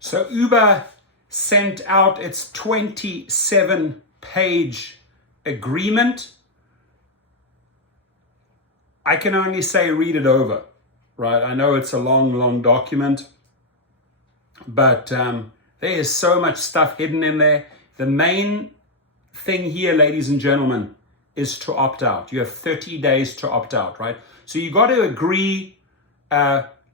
So Uber sent out its 27-page agreement. I can only say read it over, right? I know it's a long document, but there is so much stuff hidden in there. The main thing here, ladies and gentlemen, is to opt out. You have 30 days to opt out, right? So you got to agree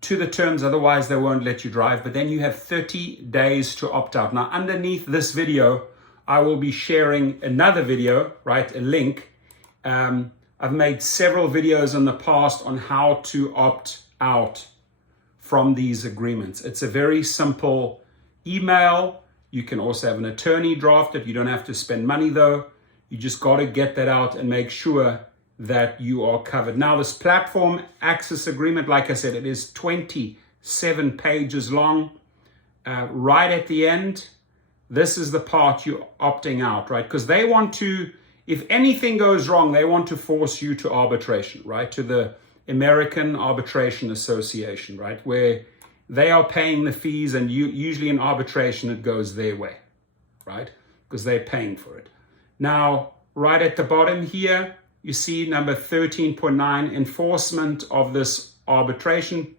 to the terms, otherwise they won't let you drive, but then you have 30 days to opt out. Now, underneath this video, I will be sharing another video, right? A link. I've made several videos in the past on how to opt out from these agreements. It's a very simple email. You can also have an attorney draft it. You don't have to spend money though. You just got to get that out and make sure that you are covered. Now, this platform access agreement, like I said, it is 27 pages long. Right at the end, this is the part you're opting out, right? Because they want to, if anything goes wrong, they want to force you to arbitration, right? To the American Arbitration Association, right? Where they are paying the fees, and usually in arbitration, it goes their way, right? Because they're paying for it. Now, right at the bottom here, you see number 13.9, enforcement of this arbitration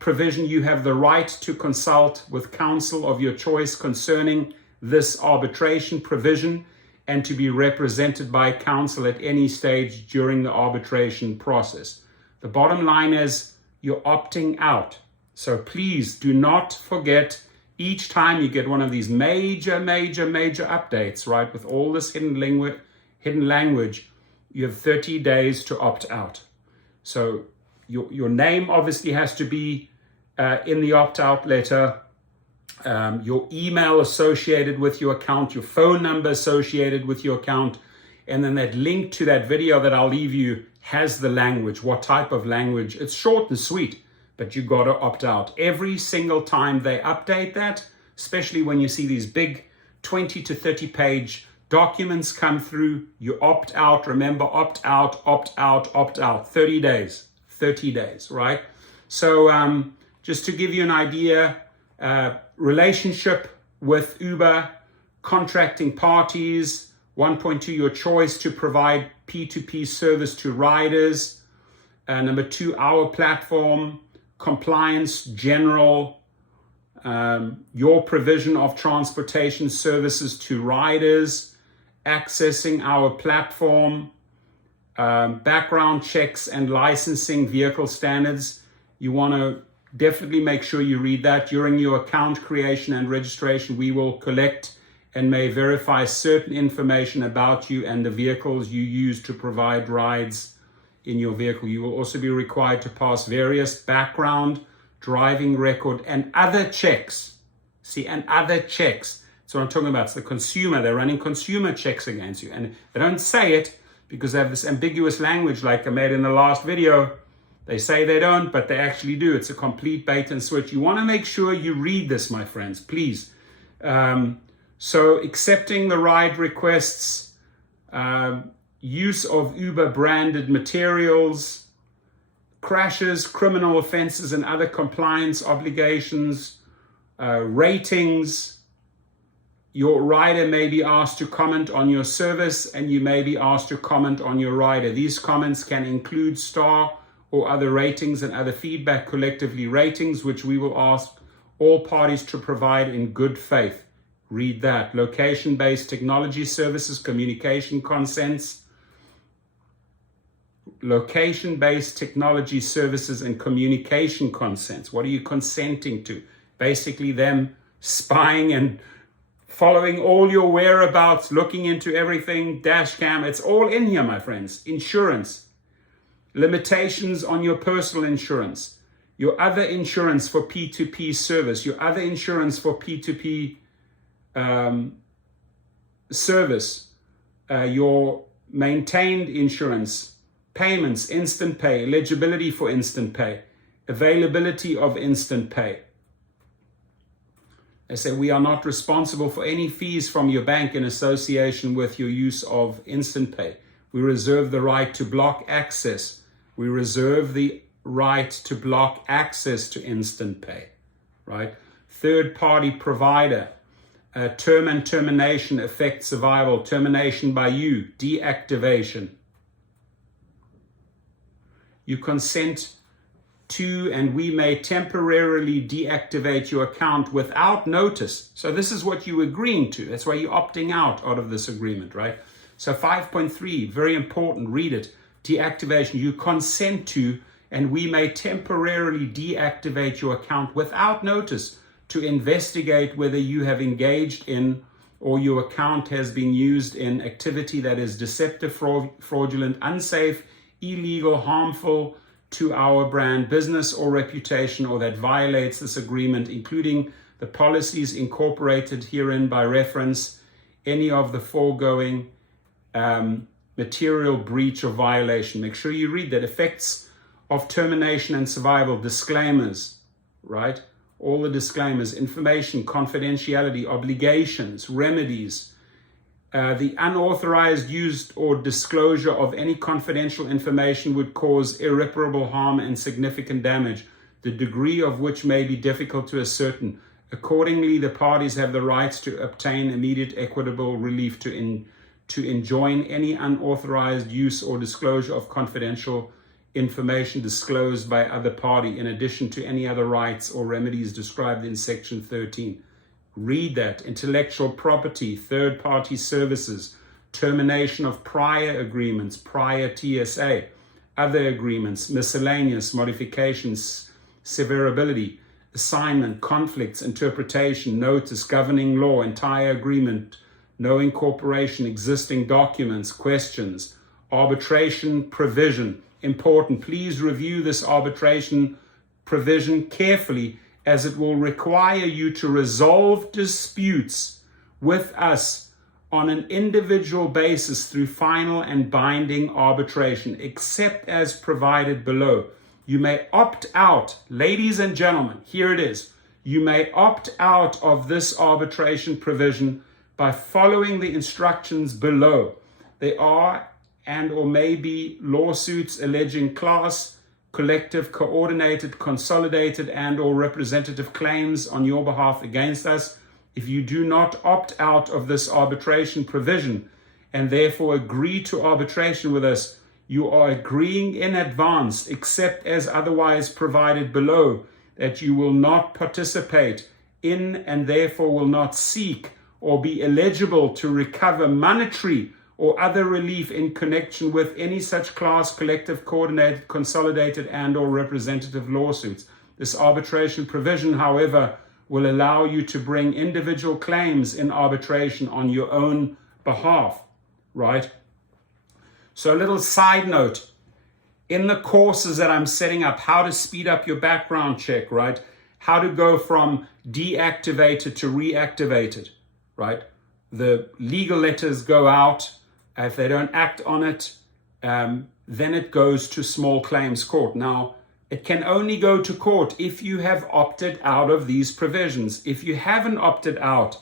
provision. You have the right to consult with counsel of your choice concerning this arbitration provision and to be represented by counsel at any stage during the arbitration process. The bottom line is you're opting out. So please do not forget, each time you get one of these major updates, right, with all this hidden language, you have 30 days to opt out. So your name obviously has to be in the opt-out letter, your email associated with your account, your phone number associated with your account, and then that link to that video that I'll leave you has the language, what type of language. It's short and sweet, but you got to opt out. Every single time they update that, especially when you see these big 20 to 30 page documents come through, you opt out. Remember, opt out, 30 days, right? So just to give you an idea, relationship with Uber, contracting parties, 1.2, your choice to provide P2P service to riders. Number 2, our platform, compliance, general, your provision of transportation services to riders, accessing our platform, background checks and licensing, vehicle standards. You want to definitely make sure you read that. During your account creation and registration, we will collect and may verify certain information about you and the vehicles you use to provide rides in your vehicle. You will also be required to pass various background, driving record, and other checks. See, and other checks. That's what I'm talking about. It's the consumer. They're running consumer checks against you. And they don't say it because they have this ambiguous language like I made in the last video. They say they don't, but they actually do. It's a complete bait and switch. You want to make sure you read this, my friends, please. So accepting the ride requests, use of Uber branded materials, crashes, criminal offenses, and other compliance obligations, ratings. Your rider may be asked to comment on your service, and you may be asked to comment on your rider. These comments can include star or other ratings and other feedback, collectively ratings, which we will ask all parties to provide in good faith. Read that. Location-based technology services, communication consents. Location-based technology services and communication consents. What are you consenting to? Basically them spying and following all your whereabouts, looking into everything, dash cam. It's all in here, my friends. Insurance. Limitations on your personal insurance. Your other insurance for P2P service. Your other insurance for P2P service, your maintained insurance, payments, instant pay, eligibility for instant pay, availability of instant pay. They say we are not responsible for any fees from your bank in association with your use of instant pay. We reserve the right to block access. We reserve the right to block access to instant pay, right? third-party provider, term and termination affect survival, termination by you, deactivation. You consent to, and we may temporarily deactivate your account without notice. So this is what you're agreeing to. That's why you're opting out of this agreement, right? So 5.3, very important, read it. Deactivation, you consent to, and we may temporarily deactivate your account without notice to investigate whether you have engaged in or your account has been used in activity that is deceptive, fraudulent, unsafe, illegal, harmful to our brand, business, or reputation, or that violates this agreement, including the policies incorporated herein by reference, any of the foregoing material breach or violation. Make sure you read that. Effects of termination and survival, disclaimers, right? All the disclaimers, information, confidentiality, obligations, remedies, the unauthorized use or disclosure of any confidential information would cause irreparable harm and significant damage, the degree of which may be difficult to ascertain. Accordingly, the parties have the rights to obtain immediate equitable relief to enjoin any unauthorized use or disclosure of confidential information disclosed by other party, in addition to any other rights or remedies described in Section 13. Read that. Intellectual property, third-party services, termination of prior agreements, prior TSA, other agreements, miscellaneous modifications, severability, assignment, conflicts, interpretation, notice, governing law, entire agreement, no incorporation, existing documents, questions, arbitration provision. Important. Please review this arbitration provision carefully, as it will require you to resolve disputes with us on an individual basis through final and binding arbitration, except as provided below. You may opt out, ladies and gentlemen, here it is. You may opt out of this arbitration provision by following the instructions below. There are and or may be lawsuits alleging class, collective, coordinated, consolidated, and or representative claims on your behalf against us. If you do not opt out of this arbitration provision and therefore agree to arbitration with us, you are agreeing in advance, except as otherwise provided below, that you will not participate in and therefore will not seek or be eligible to recover monetary or other relief in connection with any such class, collective, coordinated, consolidated, and or representative lawsuits. This arbitration provision, however, will allow you to bring individual claims in arbitration on your own behalf, right? So a little side note, in the courses that I'm setting up, how to speed up your background check, right? How to go from deactivated to reactivated, right? The legal letters go out. If they don't act on it, then it goes to small claims court. Now, it can only go to court if you have opted out of these provisions. If you haven't opted out,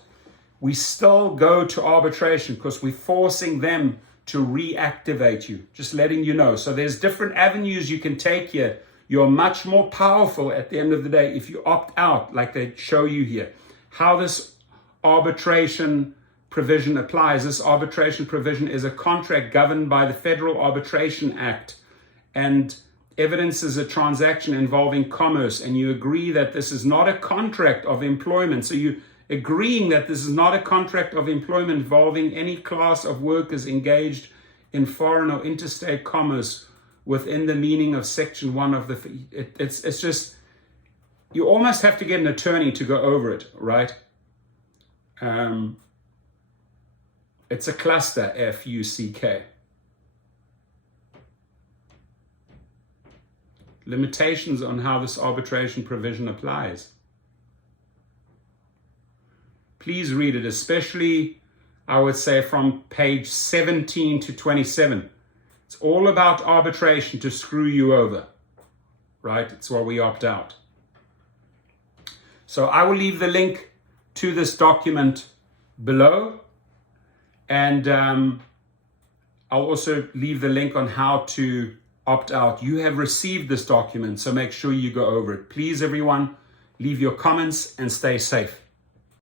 we still go to arbitration because we're forcing them to reactivate you, just letting you know. So there's different avenues you can take here. You're much more powerful at the end of the day if you opt out, like they show you here. How this arbitration provision applies. This arbitration provision is a contract governed by the Federal Arbitration Act and evidences a transaction involving commerce, and you agree that this is not a contract of employment. So you agreeing that this is not a contract of employment involving any class of workers engaged in foreign or interstate commerce within the meaning of Section 1 of the... It's just, you almost have to get an attorney to go over it, right? It's a cluster, F-U-C-K. Limitations on how this arbitration provision applies. Please read it, especially, I would say, from page 17 to 27. It's all about arbitration to screw you over, right? It's why we opt out. So I will leave the link to this document below. And I'll also leave the link on how to opt out. You have received this document, so make sure you go over it. Please, everyone, leave your comments, and stay safe.